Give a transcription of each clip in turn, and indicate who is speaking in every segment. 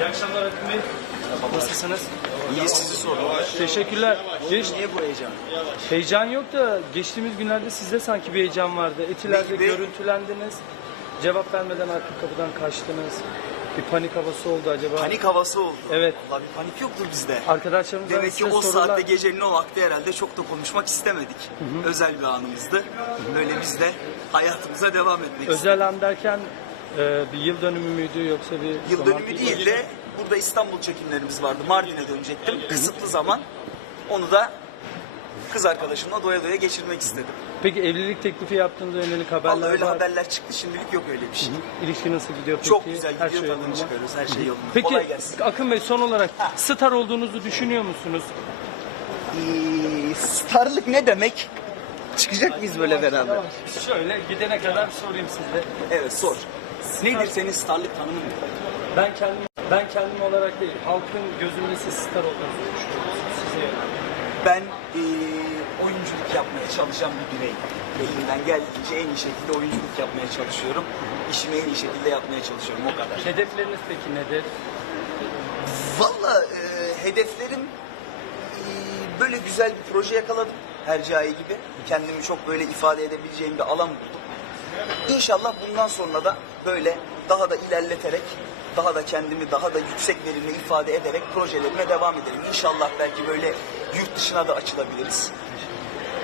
Speaker 1: İyi akşamlar Akın Bey. Nasılsınız?
Speaker 2: İyi sizi sordular.
Speaker 1: Teşekkürler. Geç,
Speaker 2: Niye bu heyecan?
Speaker 1: heyecan yok da geçtiğimiz günlerde sizde sanki bir heyecan vardı. Etilerde
Speaker 2: Ne gibi?
Speaker 1: görüntülendiniz. Cevap vermeden arka kapıdan kaçtınız. Bir panik havası oldu acaba.
Speaker 2: Panik havası oldu.
Speaker 1: Evet.
Speaker 2: Vallahi bir panik yoktur bizde.
Speaker 1: Arkadaşlarımızdan
Speaker 2: Demek ki o saatte gecenin o vakti herhalde çok da konuşmak istemedik. Özel bir anımızdı. Böyle biz de hayatımıza devam etmek istedik.
Speaker 1: Özel an derken e, bir yıl dönümü müydü yoksa bir...
Speaker 2: Yıl dönümü değil de burada İstanbul çekimlerimiz vardı. Mardin'e dönecektim. Kısıtlı zaman. Onu da kız arkadaşımla doya doya geçirmek istedim.
Speaker 1: Peki evlilik teklifi yaptığınıza yönelik haberler
Speaker 2: Vallahi öyle
Speaker 1: var.
Speaker 2: haberler çıktı. Şimdilik yok öyle bir şey.
Speaker 1: İlişki nasıl gidiyor peki?
Speaker 2: Çok güzel
Speaker 1: Her
Speaker 2: gidiyor
Speaker 1: şey
Speaker 2: tadını
Speaker 1: yolunda.
Speaker 2: çıkarıyoruz. Her şey yolunda.
Speaker 1: Peki
Speaker 2: Kolay gelsin.
Speaker 1: Akın Bey son olarak star olduğunuzu düşünüyor musunuz?
Speaker 2: Ee, starlık ne demek? Çıkacak mıyız böyle beraber?
Speaker 1: Şöyle gidene kadar sorayım size.
Speaker 2: Evet sor. Nedir senin starlık tanımın?
Speaker 1: Ben kendim ben kendim olarak değil, halkın gözünde siz star olduğunuzu düşünüyorum. Size
Speaker 2: Ben eee, oyunculuk yapmaya çalışan bir bireyim. Elimden geldiğince en iyi şekilde oyunculuk yapmaya çalışıyorum. İşimi en iyi şekilde yapmaya çalışıyorum o kadar.
Speaker 1: hedefleriniz peki nedir?
Speaker 2: Valla eee, hedeflerim eee, böyle güzel bir proje yakaladım. Hercai gibi. Kendimi çok böyle ifade edebileceğim bir alan buldum. İnşallah bundan sonra da böyle daha da ilerleterek, daha da kendimi daha da yüksek verimle ifade ederek projelerime devam ederim. İnşallah belki böyle yurt dışına da açılabiliriz.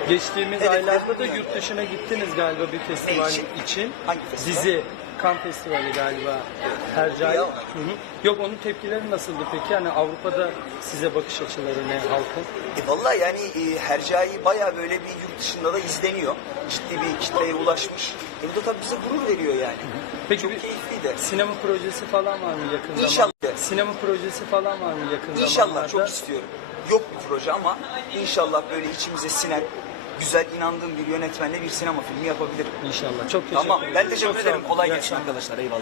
Speaker 1: Geçtiğimiz
Speaker 2: Hedeflerim
Speaker 1: aylarda da
Speaker 2: ne?
Speaker 1: yurt dışına gittiniz galiba bir festival
Speaker 2: için?
Speaker 1: için.
Speaker 2: Hangi festival?
Speaker 1: Dizi, Kan Festivali galiba. Hercai.
Speaker 2: Ya.
Speaker 1: Hı hı. Yok onun tepkileri nasıldı peki? Yani Avrupa'da size bakış açıları ne halkın?
Speaker 2: E vallahi yani e, Hercai bayağı böyle bir yurt dışında da izleniyor. Ciddi bir kitleye ulaşmış. E bu da tabii bize gurur veriyor yani.
Speaker 1: Peki
Speaker 2: Çok
Speaker 1: bir
Speaker 2: keyifliydi.
Speaker 1: sinema projesi falan var mı yakın zamanda?
Speaker 2: İnşallah.
Speaker 1: Sinema projesi falan var mı yakın
Speaker 2: İnşallah
Speaker 1: zamanlarda?
Speaker 2: çok istiyorum. Yok bir proje ama inşallah böyle içimize sinen, güzel inandığım bir yönetmenle bir sinema filmi yapabilirim.
Speaker 1: İnşallah. Çok teşekkür
Speaker 2: Tamam
Speaker 1: ederim.
Speaker 2: ben teşekkür
Speaker 1: Çok sağ
Speaker 2: ederim.
Speaker 1: olun.
Speaker 2: Kolay
Speaker 1: İyi
Speaker 2: gelsin
Speaker 1: akşamlar.
Speaker 2: arkadaşlar. Eyvallah.